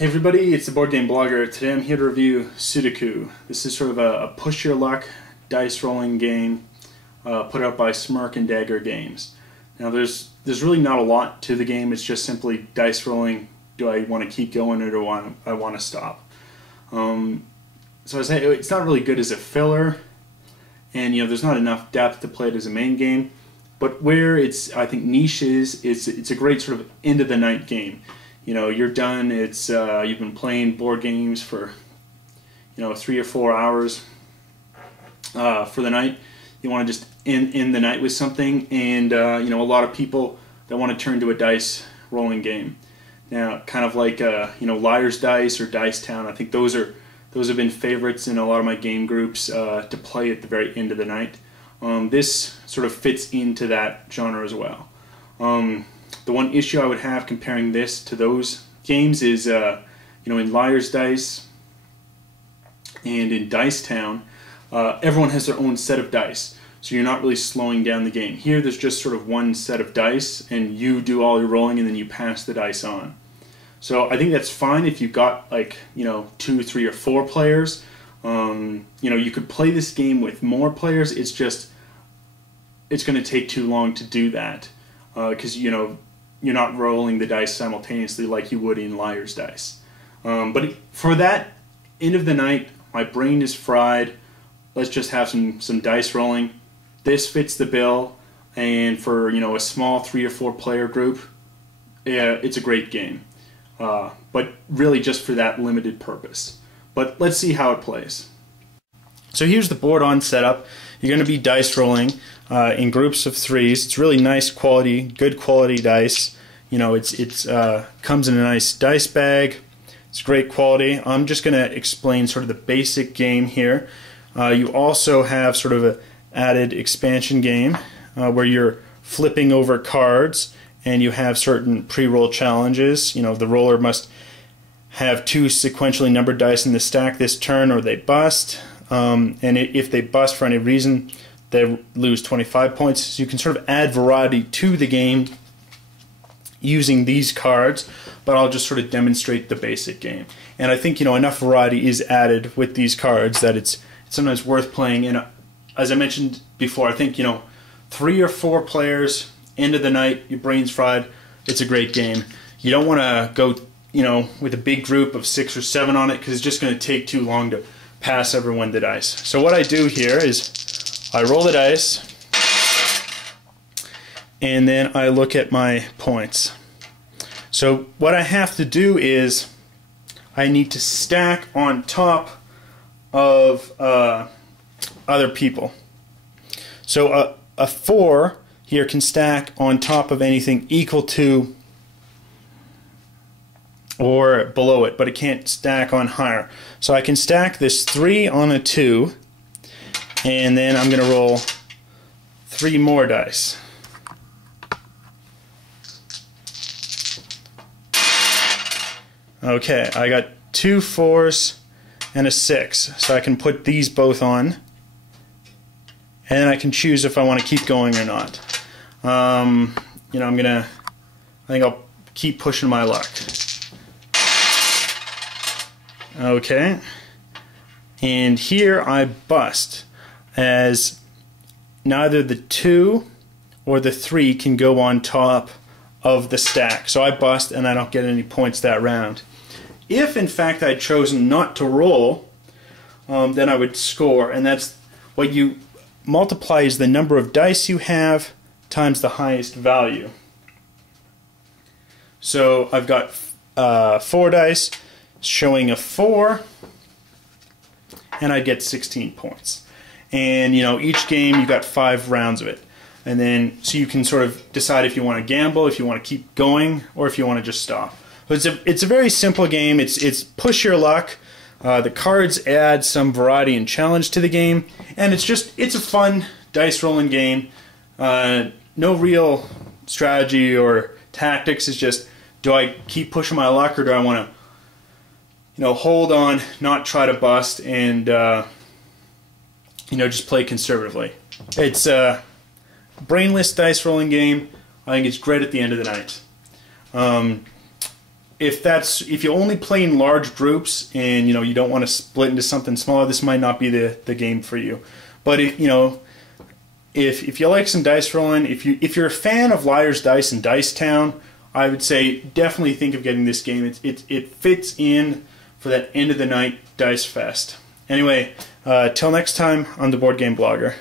Hey everybody, it's the Board Game Blogger. Today I'm here to review Sutakku. This is sort of a push your luck dice rolling game put out by Smirk and Dagger Games. Now there's really not a lot to the game. It's just simply dice rolling. Do I want to keep going or do I want to stop? So I say it's not really good as a filler, and there's not enough depth to play it as a main game. But where it's I think niche is, it's a great sort of end of the night game. You're done. It's you've been playing board games for 3 or 4 hours for the night. You want to just end the night with something, and a lot of people that want to turn to a dice rolling game. Now, kind of like Liar's Dice or Dice Town. I think those have been favorites in a lot of my game groups to play at the very end of the night. This sort of fits into that genre as well. The one issue I would have comparing this to those games is, in Liar's Dice and in Dice Town, everyone has their own set of dice, so you're not really slowing down the game. Here, there's just sort of one set of dice, and you do all your rolling, and then you pass the dice on. So I think that's fine if you've got 2, 3, or 4 players. You could play this game with more players. It's going to take too long to do that because you're not rolling the dice simultaneously like you would in Liar's Dice. But for that end of the night, my brain is fried. Let's just have some dice rolling. This fits the bill, and for a small 3 or 4 player group, it's a great game. But really just for that limited purpose. But let's see how it plays. So here's the board on setup. You're going to be dice rolling in groups of 3s. It's really nice quality, good quality dice. It's comes in a nice dice bag. It's great quality. I'm just going to explain sort of the basic game here. You also have sort of an added expansion game where you're flipping over cards, and you have certain pre-roll challenges. The roller must have 2 sequentially numbered dice in the stack this turn, or they bust. And if they bust for any reason, they lose 25 points. So you can sort of add variety to the game using these cards, but I'll just sort of demonstrate the basic game. And I think enough variety is added with these cards that it's sometimes worth playing. And as I mentioned before, I think 3 or 4 players, end of the night, your brain's fried. It's a great game. You don't want to go with a big group of 6 or 7 on it, because it's just going to take too long to pass everyone the dice. So what I do here is I roll the dice, and then I look at my points. So what I have to do is I need to stack on top of other people. So a 4 here can stack on top of anything equal to or below it, but it can't stack on higher. So I can stack this 3 on a 2, and then I'm going to roll 3 more dice. Okay, I got 2 4s and a 6, so I can put these both on, and then I can choose if I want to keep going or not. I think I'll keep pushing my luck. Okay, and here I bust, as neither the 2 or the 3 can go on top of the stack. So I bust, and I don't get any points that round. If in fact I'd chosen not to roll, then I would score, and that's what you multiply is the number of dice you have times the highest value. So I've got 4 dice showing a 4, and I get 16 points. And each game you got 5 rounds of it, and then so you can sort of decide if you want to gamble, if you want to keep going, or if you want to just stop. But it's a very simple game. It's push your luck. The cards add some variety and challenge to the game, and it's a fun dice rolling game. No real strategy or tactics. It's just, do I keep pushing my luck, or do I want to hold on, not try to bust, and just play conservatively. It's a brainless dice rolling game. I think it's great at the end of the night. if you only play in large groups and you don't want to split into something smaller, this might not be the game for you. But if you like some dice rolling, if you're a fan of Liar's Dice and Dice Town, I would say definitely think of getting this game. It fits in for that end of the night dice fest. Anyway, till next time, I'm the Board Game Blogger.